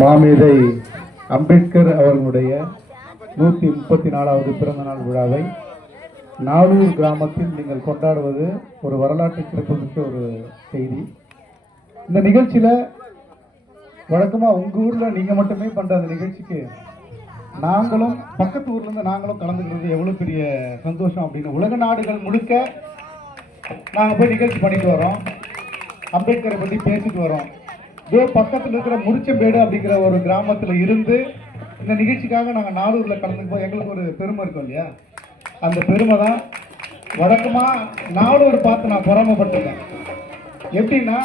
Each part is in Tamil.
மாமேதை அம்பேத்கர் அவர்களுடைய 134வது பிறந்த நாள் விழாவை நாளூர் கிராமத்தில் நீங்கள் கொண்டாடுவது ஒரு வரலாற்று சிறப்புமிக்க ஒரு செய்தி. இந்த நிகழ்ச்சியில் வழக்கமாக உங்கள் ஊரில் நீங்கள் மட்டுமே பண்ணுற அந்த நிகழ்ச்சிக்கு நாங்களும் பக்கத்து ஊர்லேருந்து நாங்களும் கலந்துக்கிறது எவ்வளோ பெரிய சந்தோஷம் அப்படின்னு உலக நாடுகள் முழுக்க நாங்கள் போய் நிகழ்ச்சி பண்ணிட்டு வரோம். அம்பேத்கரை பற்றி பேசிட்டு வரோம். இதோ பக்கத்தில் இருக்கிற முறிச்சம்பேடு அப்படிங்கிற ஒரு கிராமத்தில் இருந்து இந்த நிகழ்ச்சிக்காக நாங்கள் நாளூரில் கலந்துக்கும்போது எங்களுக்கு ஒரு பெருமை இருக்கும் இல்லையா? அந்த பெருமை தான் வழக்கமாக நாளூர் பார்த்து நான் பொறாமப்பட்டிருக்கேன். எப்படின்னா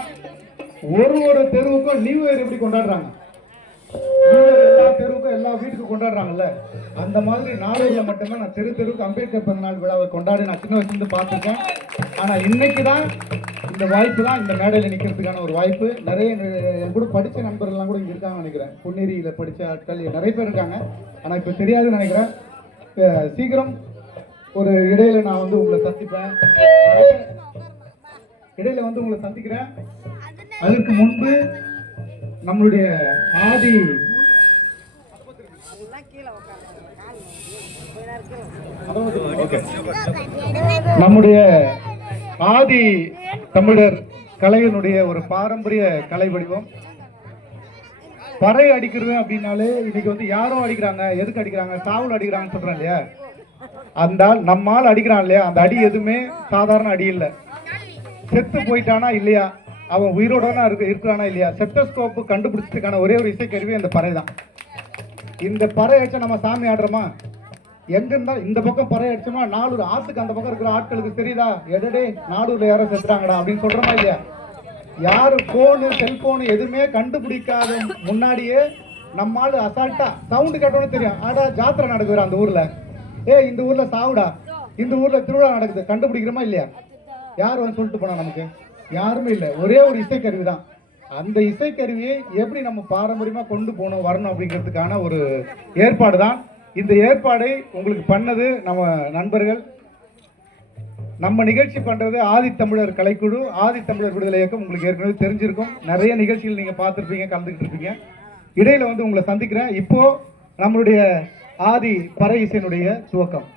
ஒரு தெருவுக்கும் நியூ இயர் எப்படி கொண்டாடுறாங்க, நியூ இயர் எல்லா தெருவுக்கும் எல்லா வீட்டுக்கும் கொண்டாடுறாங்கல்ல, அந்த மாதிரி நாளூரில் மட்டும்தான் நான் தெருவுக்கு அம்பேத்கர் பிறந்தநாள் விழாவை கொண்டாடி நான் சின்ன வயசுலேருந்து பார்த்துருக்கேன். ஆனால் இன்னைக்கு தான் இந்த வாய்ப்பு தான், இந்த மேடையில் நிற்கிறதுக்கான ஒரு வாய்ப்பு. நிறைய என் கூட படித்த நண்பர்கள்லாம் கூட இங்கே இருக்காங்கன்னு நினைக்கிறேன். பொன்னேரியில் படித்த ஆட்கள் நிறைய பேர் இருக்காங்க. ஆனால் இப்போ தெரியாதுன்னு நினைக்கிறேன். சீக்கிரம் ஒரு இடையில நான் வந்து உங்களை சந்திப்பேன், இடையில வந்து உங்களை சந்திக்கிறேன். அதற்கு முன்பு நம்மளுடைய ஆதி தமிழர் கலையினுடைய ஒரு பாரம்பரிய கலை வடிவம் பறை அடிக்கிறது அப்படின்னாலே இன்னைக்கு வந்து யாரும் அடிக்கிறாங்க, எதுக்கு அடிக்கிறாங்க, சாவல் அடிக்கிறாங்கன்னு சொல்றேன் இல்லையா? அந்த நம்மால் அடிக்கிறான் இல்லையா, அந்த அடி எதுவுமே சாதாரண அடி இல்லை. செத்து போயிட்டானா இல்லையா, அவன் உயிரோடனா இருக்கிறானா இல்லையா, செப்டோஸ்கோப்பு கண்டுபிடிச்சதுக்கான ஒரே ஒரு இசைக்கருவி அந்த பறை தான். இந்த பறை அடிச்சா நம்ம சாமி ஆடுறோமா? எங்க இருந்தா இந்த பக்கம் பறை அடிச்சோமா நாளூர் ஆத்துக்கு அந்த பக்கம் இருக்கிற ஆட்களுக்கு தெரியுதா, எடடே நாளூர்ல யாரும் செத்துறாங்கடா அப்படின்னு சொல்றோமா இல்லையா? யாரு போனு செல்போனு எதுவுமே கண்டுபிடிக்காத முன்னாடியே நம்மால் அசால்ட்டா சவுண்டு கேட்டோன்னு தெரியும், ஆடா ஜாத்திரை நடக்குது அந்த ஊர்ல, இந்த ஊர்ல சாவுடா, இந்த ஊர்ல திருவிழா நடக்குது, கண்டுபிடிக்கிறோமா இல்லையா? யார் வந்து சொல்லிட்டு போனா? நமக்கு யாருமே இல்லை. ஒரே ஒரு இசைக்கருவி தான். அந்த இசைக்கருவியை எப்படி நம்ம பாரம்பரியமா கொண்டு போகணும் வரணும் அப்படிங்கிறதுக்கான ஒரு ஏற்பாடு தான். இந்த ஏற்பாடை உங்களுக்கு பண்ணது நம்ம நண்பர்கள். நம்ம நிகழ்ச்சி பண்றது ஆதித்தமிழர் கலைக்குழு, ஆதித்தமிழர் விடுதலை இயக்கம். உங்களுக்கு ஏற்கனவே தெரிஞ்சிருக்கும், நிறைய நிகழ்ச்சிகள் நீங்க பார்த்துருப்பீங்க, கலந்துக்கிட்டு இருப்பீங்க. இடையில வந்து உங்களை சந்திக்கிறேன். இப்போ நம்மளுடைய ஆதி பறை இசையினுடைய துவக்கம்.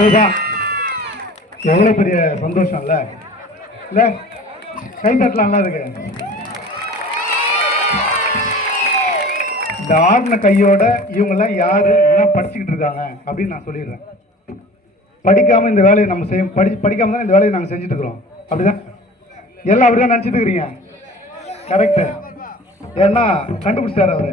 இதுதான் எவ்வளவு பெரிய சந்தோஷம் இல்ல இல்ல, கை தட்டலாம்ல இருக்கு. இந்த ஆடின கையோட இவங்க எல்லாம் யாரு, என்ன படிச்சுக்கிட்டு இருக்காங்க அப்படின்னு நான் சொல்லிடுறேன். படிக்காம இந்த வேலையை நம்ம செய்ய படிக்காம தான் இந்த வேலையை நாங்கள் செஞ்சுட்டு இருக்கிறோம். அப்படிதான் எல்லாம் அப்படிதான் நினைச்சிட்டு இருக்கிறீங்க. கரெக்ட். ஏன்னா கண்டுபிடிச்சாரு அவரு.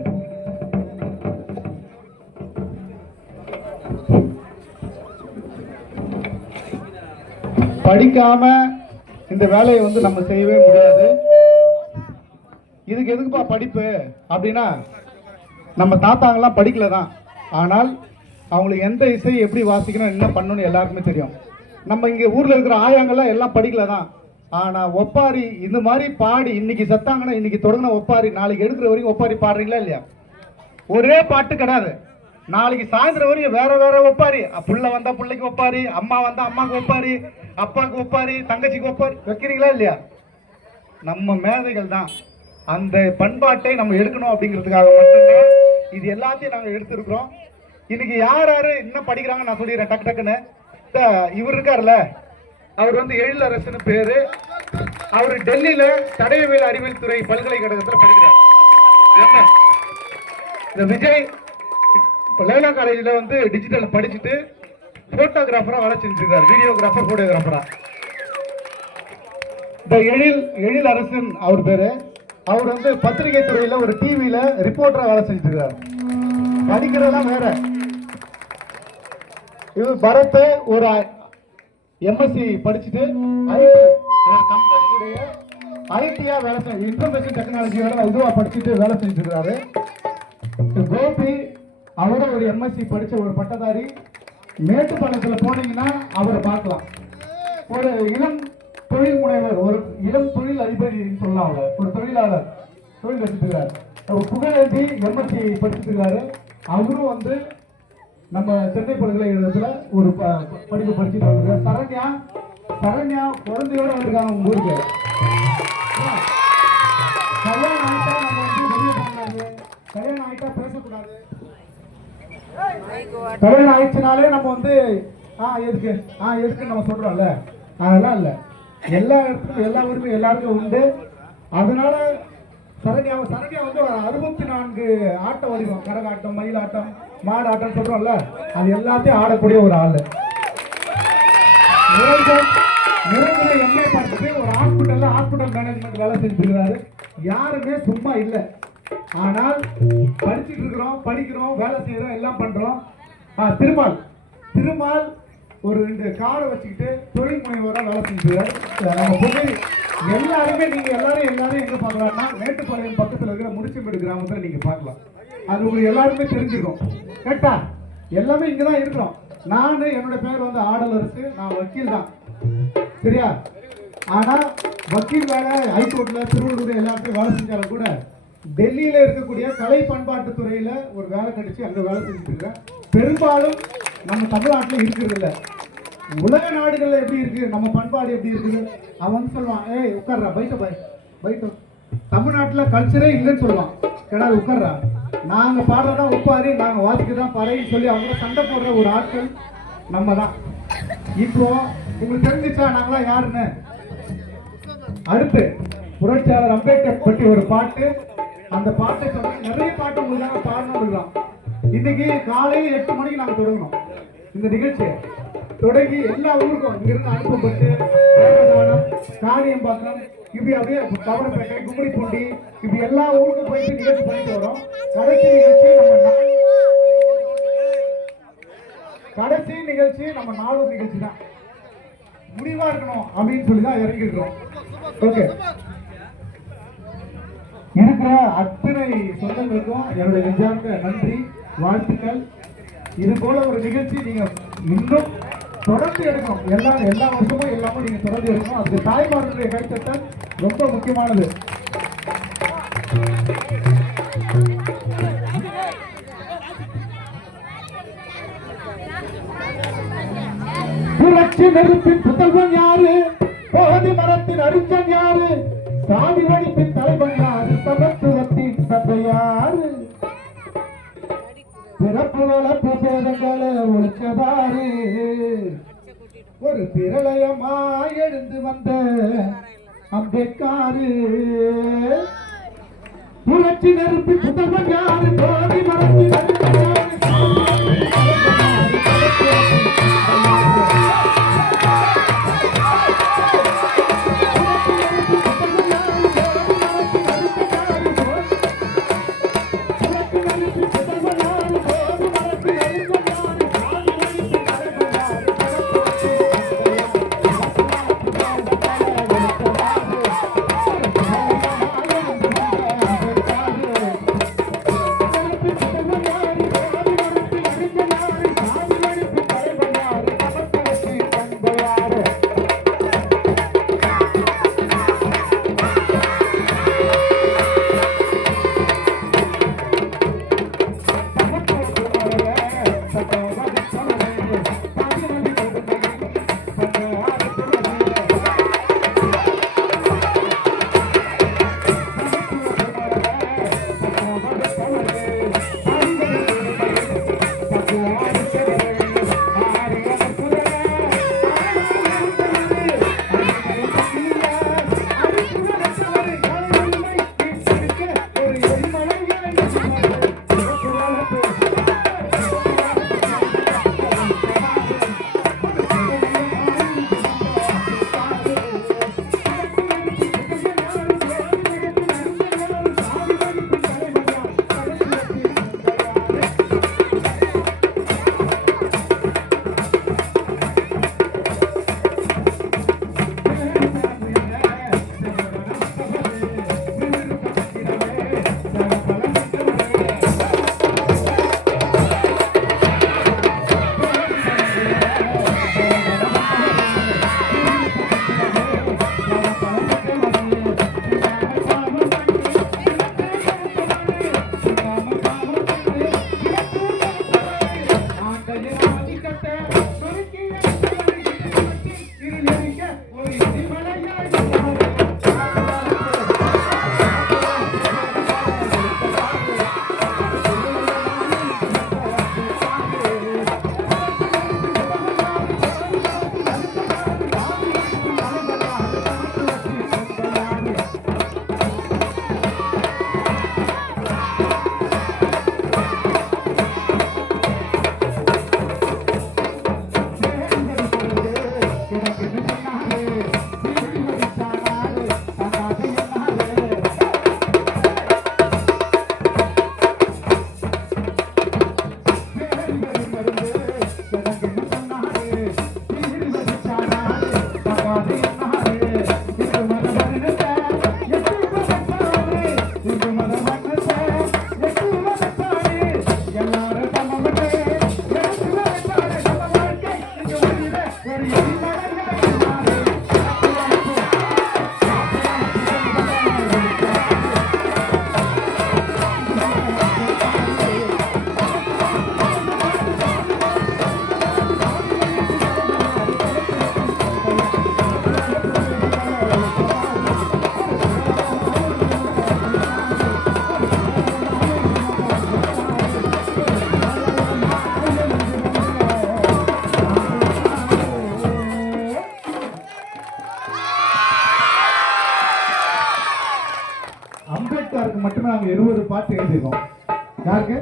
படிக்காம இந்த வேலையை வந்து நம்ம செய்யவே முடியாது. இதுக்கு எதுக்குப்பா படிப்பு அப்படின்னா, நம்ம தாத்தாங்கெல்லாம் படிக்கல தான், ஆனால் அவங்களுக்கு எந்த இசை எப்படி வாசிக்கணும் என்ன பண்ணணும்னு எல்லாருக்குமே தெரியும். நம்ம இங்கே ஊரில் இருக்கிற ஆயாங்கெல்லாம் எல்லாம் படிக்கல தான், ஆனால் ஒப்பாரி இந்த மாதிரி பாடி இன்னைக்கு செத்தாங்கன்னா இன்னைக்கு தொடங்கின ஒப்பாரி நாளைக்கு எடுக்கிற வரைக்கும் ஒப்பாரி பாடுறீங்களா இல்லையா? ஒரே பாட்டு கிடையாது, நாளைக்கு சாயந்தரம் வரைக்கும் வேற வேற ஒப்பாரி. புள்ள வந்தா பிள்ளைக்கு ஒப்பாரி, அம்மா வந்தா அம்மாவுக்கு ஒப்பாரி, அப்பாவுக்கு ஒப்பாரி, தங்கச்சிக்கு ஒப்பாரி வைக்கிறீங்களா இல்லையா? நம்ம மேதைகள் தான் அந்த பண்பாட்டை நம்ம எடுக்கணும் அப்படிங்கிறதுக்காக மட்டும்தான் இது எல்லாத்தையும் நாங்கள் எடுத்திருக்கிறோம். இன்னைக்கு யார் யாரு என்ன படிக்கிறாங்க நான் சொல்லிடுறேன் டக்கு டக்குன்னு. இவர் இருக்காருல்ல, அவர் வந்து எழிலரசன் பேரு. அவர் டெல்லியில தடயவியல் அறிவியல் துறை பல்கலைக்கழகத்தில் படிக்கிறார். இந்த விஜய் லைலா காலேஜில் வந்து டிஜிட்டல் படிச்சுட்டு போட்டோகிராஃபரா வேலை செஞ்சிருக்காரு, வீடியோகிராஃபர் போட்டோகிராஃபரா. இந்த எழிலரசன் அவர் பேரு. அவர் வந்து பத்திரிகை துறையில ஒரு டிவியில ரிப்போர்ட்டரா வேலை செஞ்சிருக்காரு. படிக்கிறதெல்லாம் வேற. இவர் பரத் ஒரு எம்எஸ்சி படிச்சுட்டு கம்பெனியுடைய ஐடியா வேலை செஞ்சு இன்ஃபர்மேஷன் டெக்னாலஜியோட இதுவா படிச்சுட்டு வேலை செஞ்சிருக்காரு. கோபி அவரும் ஒரு எம்எஸ்சி படிச்ச ஒரு பட்டதாரி. மேட்டுப்பாளையத்தில் போனீங்கன்னா அவரை பார்க்கலாம். ஒரு இளம் தொழில் முனைவர், ஒரு இளம் தொழில் அதிபர் சொல்லலாம். அவர் ஒரு தொழிலாளர், தொழில் வச்சுருக்காரு. புகழேந்தி எம்எஸ்சி படிச்சுருக்காரு. அவரும் வந்து நம்ம சென்னை பல்கலைக்கழகத்துல ஒரு படிப்பு படிச்சுட்டு வந்திருக்காரு. சரண்யா குழந்தையோட வந்திருக்காங்க உங்க ஊருக்கு. கல்யாணம் ஆயிட்டா நம்ம வந்து வெளியே போகக்கூடாது, கல்யாணம் ஆயிட்டா பேசக்கூடாது. கல்யாணம் ஆயிடுச்சுனாலே நம்ம வந்து எதுக்கு நம்ம சொல்றோம்ல, அதெல்லாம் இல்லை. எல்லா இடத்துக்கும் எல்லா உரிமையும் எல்லாருக்கும் உண்டு. அதனால சரண்யா வந்து ஒரு 64 ஆட்ட வடிவம், கரகாட்டம், மயிலாட்டம், மாடாட்டம் சொல்றோம்ல, அது எல்லாத்தையும் ஆடக்கூடிய ஒரு ஆளு. நிரந்தர எம்ஏ படிச்சுட்டு ஒரு ஹாஸ்பிட்டல் மேனேஜ்மெண்ட் வேலை செஞ்சுருக்கிறாரு. யாருமே சும்மா இல்லை. ஆனால் படிச்சுட்டு இருக்கிறோம், படிக்கிறோம், வேலை செய்யறோம், எல்லாம் பண்றோம். திருமால் ஒரு 2 காரை வச்சுக்கிட்டு தொழில் முனைவோராக வேலை செஞ்சுருக்காரு. நம்ம பொண்ணு எல்லாருமே நீங்க எல்லாரும் எங்க பார்க்கலாம்னா மேட்டுப்பாளையம் பக்கத்தில் இருக்கிற முடிச்சம்பேடு கிராமத்தில் நீங்க பார்க்கலாம். அது உங்களுக்கு எல்லாருமே தெரிஞ்சிருக்கும். கேட்டா எல்லாமே இங்கதான் இருக்கிறோம். நான் என்னோட பேர் வந்து ஆடலரசு, நான் வக்கீல் தான், சரியா? ஆனா வக்கீல் வேலை ஹைகோர்ட்ல திருவள்ளூர் எல்லாத்தையும் வேலை செஞ்சாலும் கூட டெல்லியில இருக்கக்கூடிய கலை பண்பாட்டு துறையில ஒரு வேலை கிடைச்சி அங்க வேலை செஞ்சுட்டு இருக்கிறேன். பெரும்பாலும் நம்ம தமிழ்நாட்டில் இருக்கிறது இல்லை. உலக நாடுகள்ல எப்படி இருக்கு நம்ம பண்பாடு எப்படி இருக்குது? அவன் சொல்லுவான், ஏய் உட்கார்றா, பைட்டு. தமிழ்நாட்டில் கல்ச்சரே இல்லைன்னு சொல்லுவான். கிடையாது, உட்கார்றா, நாங்க பாடுறதா ஒப்பாரி, நாங்க வாசிக்கதான் பறைன்னு சொல்லி அவங்க சண்டை போடுற ஒரு ஆட்கள் நம்ம தான். இப்போ உங்களுக்கு தெரிஞ்சிச்சா நாங்களாம் யாருன்னு? அடுத்து புரட்சியாளர் அம்பேத்கர் பற்றி ஒரு பாட்டு. அந்த பாட்டை சொல்ல நிறைய பாட்டு உங்களுக்கு பாடணும். இன்னைக்கு காலையில் 8 மணிக்கு நாங்கள் தொடங்கணும் இந்த நிகழ்ச்சியை. தொடங்கி எல்லா ஊருக்கும் இங்கிருந்து அனுப்பப்பட்டு தேவதானம், காரியம்பாக்கம், இப்படி அப்படியே கவனப்பேட்டை, கும்மிடிப்பூண்டி, இப்படி எல்லா ஊருக்கும் போயிட்டு நிகழ்ச்சி பண்ணிட்டு வரோம். கடைசி நிகழ்ச்சி நம்ம நாளூர் நிகழ்ச்சி தான். முடிவா இருக்கணும் அப்படின்னு சொல்லி தான் இறங்கிருக்கிறோம். ஓகே, இருக்கிற அத்தனை சொந்தங்களுக்கும் என்னுடைய நெஞ்சார்ந்த நன்றி, வாழ்த்துக்கள். இது போல ஒரு நிகழ்ச்சி நீங்க இன்னும் தொடர்ந்து எடுக்கணும். எல்லா வருஷமும் எல்லாமே நீங்க தொடர்ந்து எடுக்கணும். அது தாய்மார்களுடைய கைத்தட்டல் ரொம்ப முக்கியமானது. புரட்சி நெருப்பின் புதல்வன் யாரு? போதி மரத்தின் அறிஞன் யாரு? சாதி வடிப்பின் தலைவன் யாரு? சமத்துவத்தின் சபை யாரு? போதங்களை ஒழிச்சதாரு ஒரு பிரளயமா எழுந்து வந்த அம்பேத்காரு புரட்சி நெருப்பி புத்தகம் யாரு தோணி மறந்து அம்பேத்கருக்கு மட்டுமே நாங்க 20 பாட்டு எழுதிருக்கோம். யாருக்கு?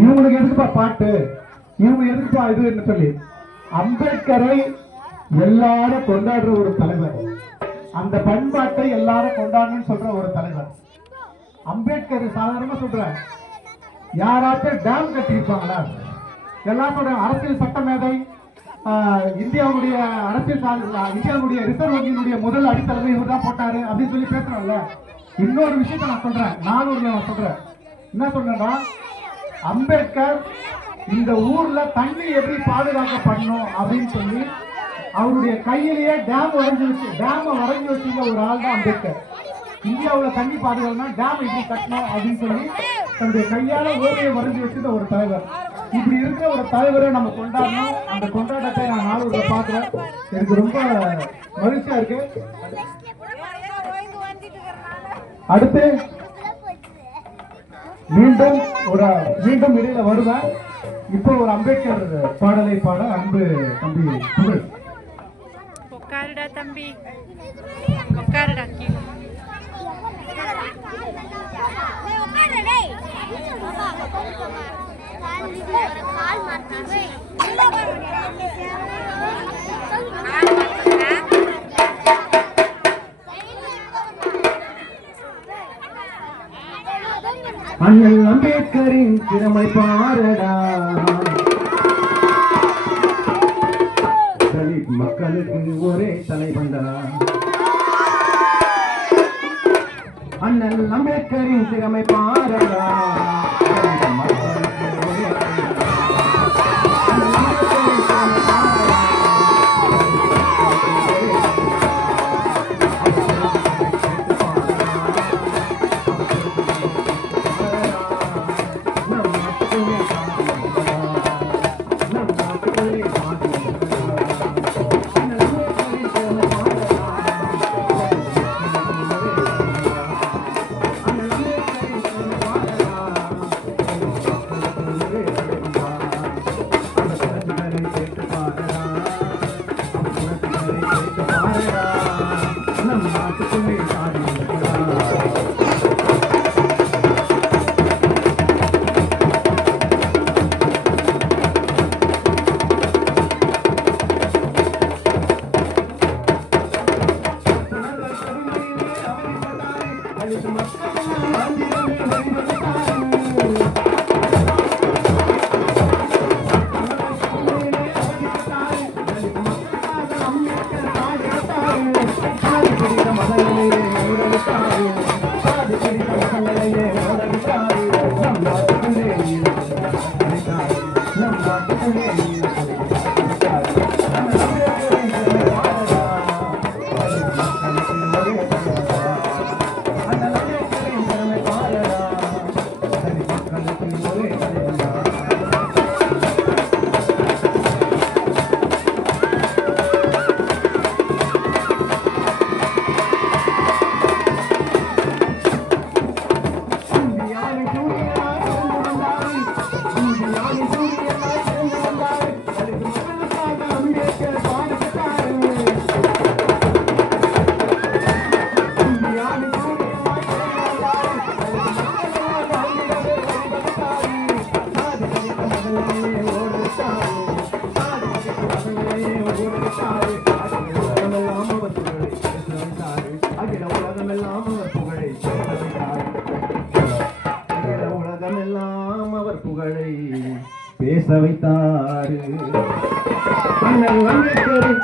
இவங்களுக்கு எதுக்குப்பா பாட்டு, இவங்க எதுக்குப்பா இதுன்னு சொல்லி அம்பேத்கரை எல்லாரும் கொண்டாடுற ஒரு தலைவர், அந்த பண்பாட்டை எல்லாரும் கொண்டாடணும்னு சொல்ற ஒரு தலைவர். அம்பேத்கர் சாதாரணமா சொல்ற யாராச்சும் டேம் கட்டியிருப்பாங்களா? எல்லாம் சொல்ற அரசியல் சட்ட மேதை, இந்தியாவுடைய அரசியல் இந்தியாவுடைய ரிசர்வ் வங்கியினுடைய முதல் அடித்தளவை இவர் தான் போட்டாரு அப்படின்னு சொல்லி பேசுறோம்ல. இன்னொரு விஷயத்த நான் சொல்றேன், நானூறுல நான் சொல்றேன். என்ன சொல்றேன்னா, அம்பேத்கர் இந்த ஊர்ல தண்ணி எப்படி பாதுகாக்கப்படணும் அப்படின்னு சொல்லி அவருடைய கையிலேயே டேம் வரைஞ்சு வச்சுங்க ஒரு ஆள் தான் அம்பேத்கர். இந்தியாவில் தண்ணி பாதுகாப்புனா டேம் எப்படி கட்டணும் அப்படின்னு சொல்லி தன்னுடைய கையால ஓவியம் வரைஞ்சு வச்சிருந்த ஒரு தலைவர். இப்படி இருக்கிற ஒரு தலைவரை நம்ம கொண்டாடணும். அந்த கொண்டாட்டத்தை நான் நாளூர்ல பாக்குறேன். எனக்கு ரொம்ப மகிழ்ச்சியா இருக்கு. அடுத்து மீண்டும் மீண்டும் இடையில வருவேன். இப்போ ஒரு அம்பேத்கர் பாடலை பாட அன்பு தம்பி புகழ். உட்காருடா தம்பி, உட்காருடா கீழே. அண்ணல் அம்பேத்கரின் திறமை பாரடா, தலித் மக்களுக்கு ஒரே தலைவந்தா. அண்ணல் அம்பேத்கரின் திறமை பாரடா, புகழை பேச வைத்தாரு. அண்ணல் அம்பேத்கரின்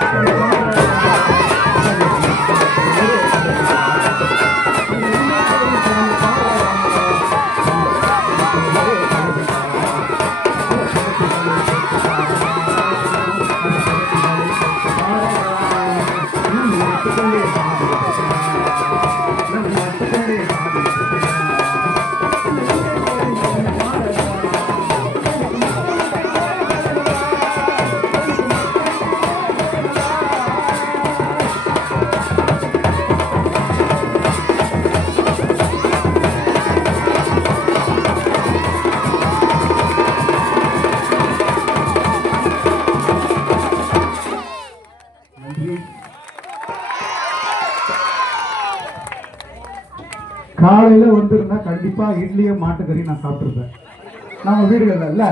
காலையில வந்திருந்தா கண்டிப்பா இட்லியும் மாட்டுக்கறி நான் சாப்பிட்டுருப்பேன் நம்ம வீடுகள்ல இல்ல.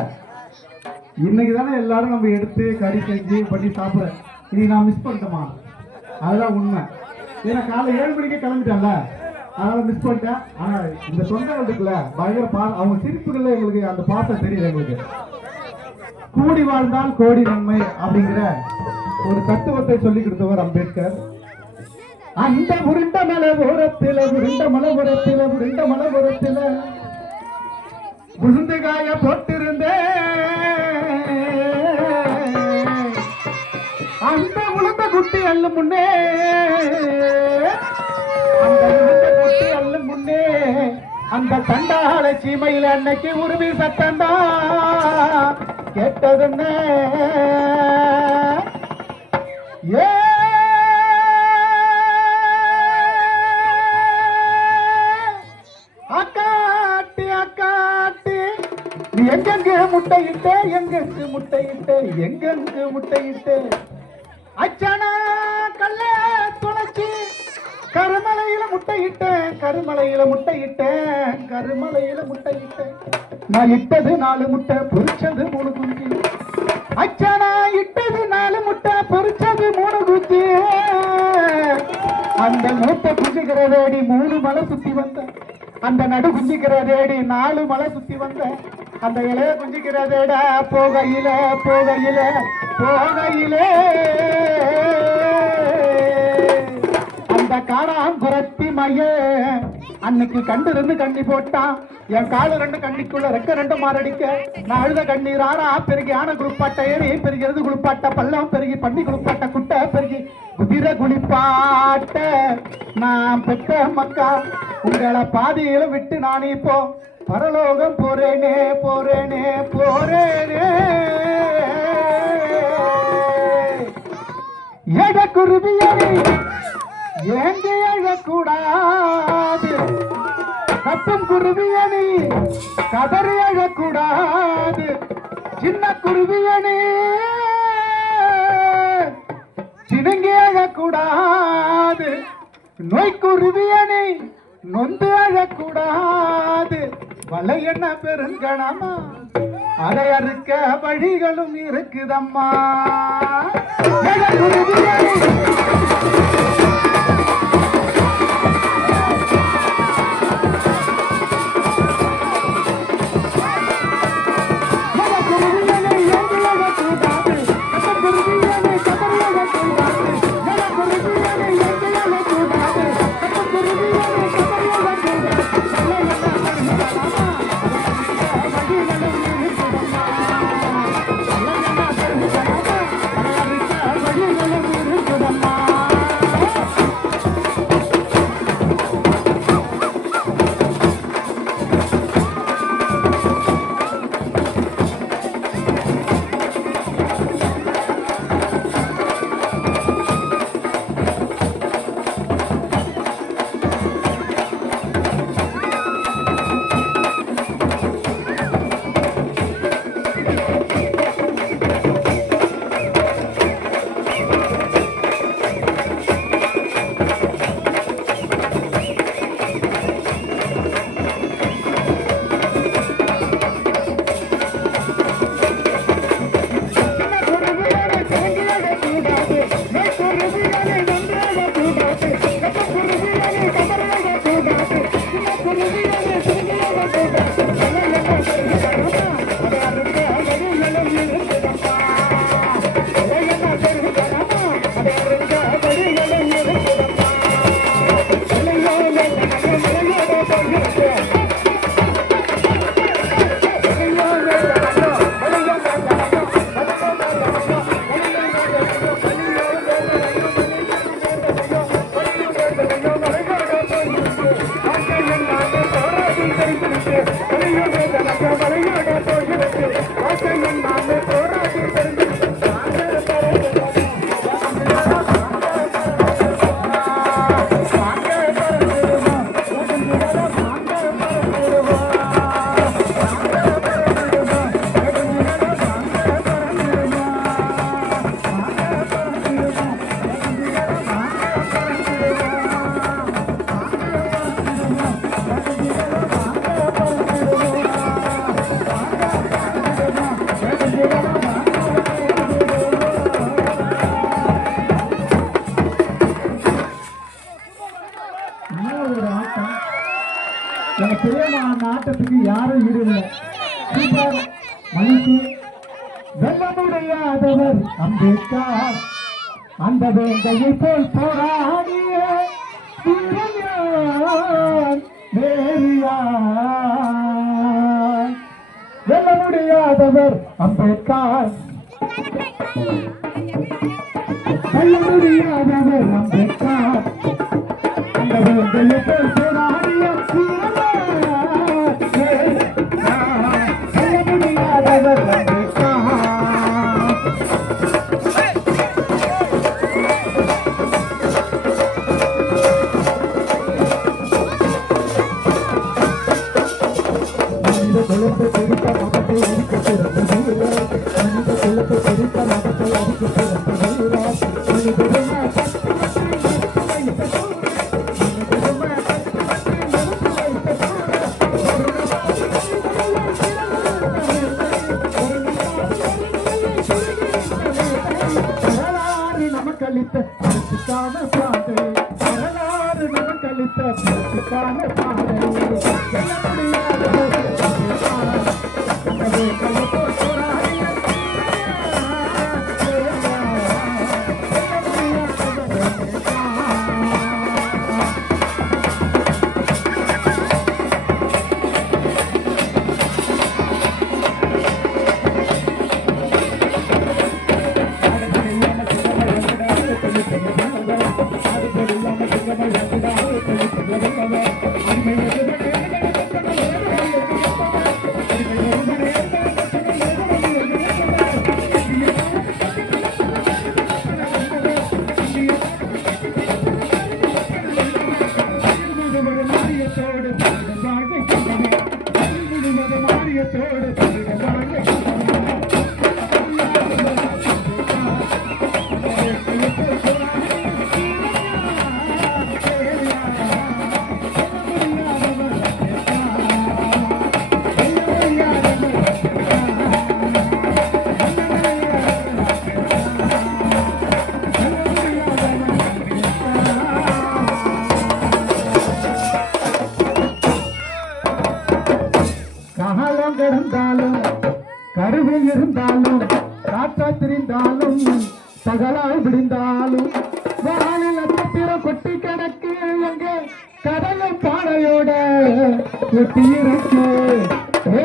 இன்னைக்கு தானே எல்லாரும் நம்ம எடுத்து கறி செஞ்சு பண்ணி சாப்பிட. இன்னைக்கு நான் மிஸ் பண்ணிட்டோமா? அதுதான் உண்மை. ஏன்னா காலை 7 மணிக்கே கிளம்பிட்டேன்ல, அதனால மிஸ் பண்ணிட்டேன். ஆனா இந்த சொந்தங்கள் இருக்குல்ல, பயங்கர அவங்க சிரிப்புகள்ல எங்களுக்கு அந்த பாசம் தெரியுது. எங்களுக்கு கூடி வாழ்ந்தால் கோடி நன்மை அப்படிங்கிற ஒரு தத்துவத்தை சொல்லி கொடுத்தவர் அம்பேத்கர். அந்த உருண்ட மலை ஓரத்தில உளுந்து காய போட்டிருந்தேன். அந்த உளுந்த குட்டி அள்ளும் முன்னே அந்த தண்டாள சீமையில் அன்னைக்கு உருவி சத்தந்தா கேட்டதுன்னு ஏ அக்காட்டி அக்கா முட்டையிட்ட எங்கெங்கு முட்டையிட்ட எங்கெங்கு முட்டையிட்ட அச்சானா கல்ல துளைச்சி கருமலையில முட்டையிட்டேன் கருமலையில முட்டையிட்டேன் கருமலையில முட்டையிட்டேன் நான் இட்டது 4 முட்டை பொரிச்சது 3 குஞ்சு அச்சானா இட்டது 4 முட்டை பொரிச்சது 3 குஞ்சு அந்த மூட்டை குஞ்சுக்கிற வேடி 3 மலை சுத்தி வந்த அந்த நடு குஞ்சிக்கிற வேடி 4 மலை சுத்தி வந்த அந்த இலைய குஞ்சிக்கிற வேடா போகையில போகையில போகையிலே அந்த காணாங்குரத்தி மைய அன்னைக்கு கண்டு கண்ணி போட்டான் என் காலு 2 கண்ணிக்குள்ள ரெக்க 2 மாரடிக்க நான் அழுத கண்ணீர் ஆறா பெருகி ஆன குளிப்பாட்ட ஏறி பெருகி எருது குளிப்பாட்ட பள்ளம் பெருகி பண்ணி குளிப்பாட்ட குட்டை பெருகி குதிரை குளிப்பாட்ட நான் பெற்ற மக்கா உங்களை பாதியில விட்டு நான் இப்போ பரலோகம் போறேனே போறேனே போறேனே எட குருவியனை ஏங்க எழக்கூடாது கத்தும் குருவியனை கதறி எழக்கூடாது சின்ன குருவியனை சினங்கி எழக்கூடாது நோய்க்குருவியனை நொந்து அழக்கூடாது வலை என்ன பெருங்கணமா அதை அறுக்க வழிகளும் இருக்குதம்மா எனக்கு தெரியாம அந்த ஆட்டத்துக்கு யாரும் ஈடு இல்லை. சூப்பர் மகிழ்ச்சி. வெள்ளமுடையாதவர் அம்பேத்கர் அந்த வேங்கையை போல் போராடிய வெள்ளமுடையாதவர் அம்பேத்கர் வெள்ளமுடையாதவர் அம்பேத்கர் அந்த வேங்கையை போல் போராடிய மகத்தை இருக்க நமக்களித்த பரிசுக்கான பாதை வரலாறு நமக்களித்த பரிசுக்கான பாதை கிடந்தாலும் கருவில் இருந்தாலும் காற்றா திரிந்தாலும் பகலாய் விடிந்தாலும் வானில் நட்சத்திரம் கொட்டி கிடக்கு எங்க கடலும் பாடையோட கொட்டி இருக்கு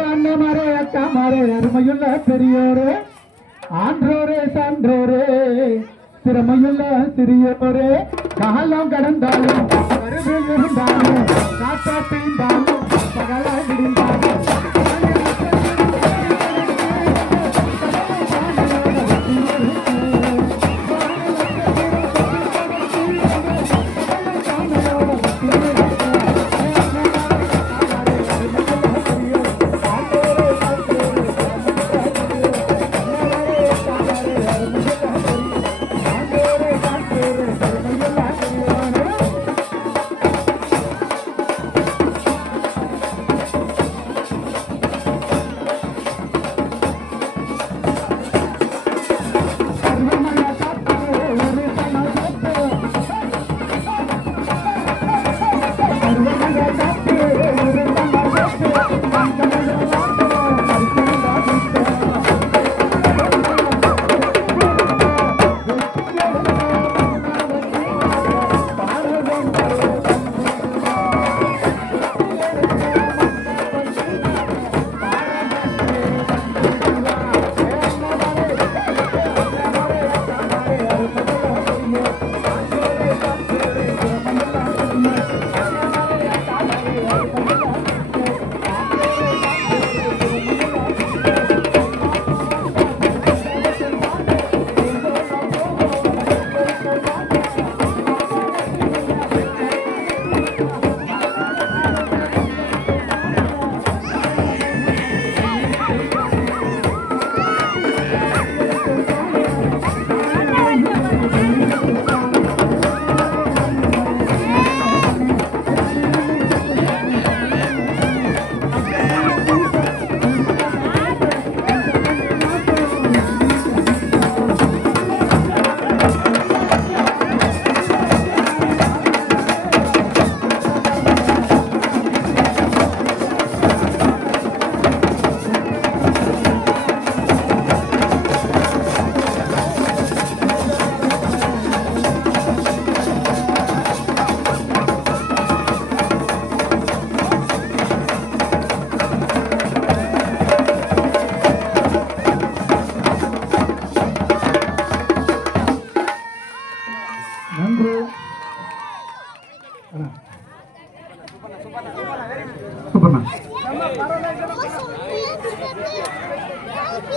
அண்ணமாரே அக்காமாரே அருமையுள்ள பெரியோரே ஆன்றோரே சான்றோரே திறமையுள்ள சிறியோரே காலம் கடந்தாலும் கருவில் இருந்தாலும் காற்றா திரிந்தாலும் பகலாய் விடிந்தாலும்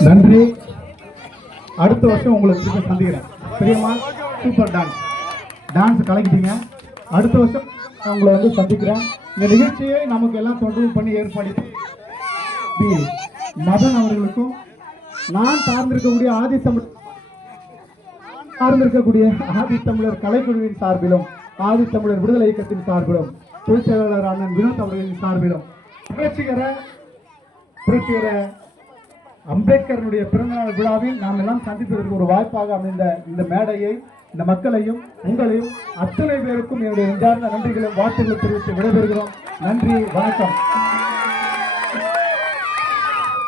நன்றி. அடுத்த வருஷம் உங்களுக்கு சந்திக்கிறேன். சரியாம்மா? சூப்பர் டான்ஸ் கலக்கிட்டீங்க. அடுத்த வருஷம் உங்களை வந்து சந்திக்கிறேன். இந்த நிகழ்ச்சியை நமக்கு எல்லாம் தொடர்பு பண்ணி ஏற்பாடு மதன் அவர்களுக்கும் நான் சார்ந்திருக்கக்கூடிய சார்ந்திருக்கக்கூடிய ஆதித்தமிழர் கலைக்குழுவின் சார்பிலும் ஆதித்தமிழர் விடுதலை இயக்கத்தின் சார்பிலும் பொதுச் செயலாளர் அண்ணன் வினோத் அவர்களின் சார்பிலும் புரட்சிகர அம்பேத்கரனுடைய பிறந்தநாள் விழாவில் நாம் எல்லாம் சந்திப்பதற்கு ஒரு வாய்ப்பாக அமைந்த இந்த மேடையை, இந்த மக்களையும் உங்களையும் அத்தனை பேருக்கும் என்னுடைய நெஞ்சார்ந்த நன்றிகளும் வாழ்த்துக்களை தெரிவித்து விடைபெறுகிறோம். நன்றி, வணக்கம்.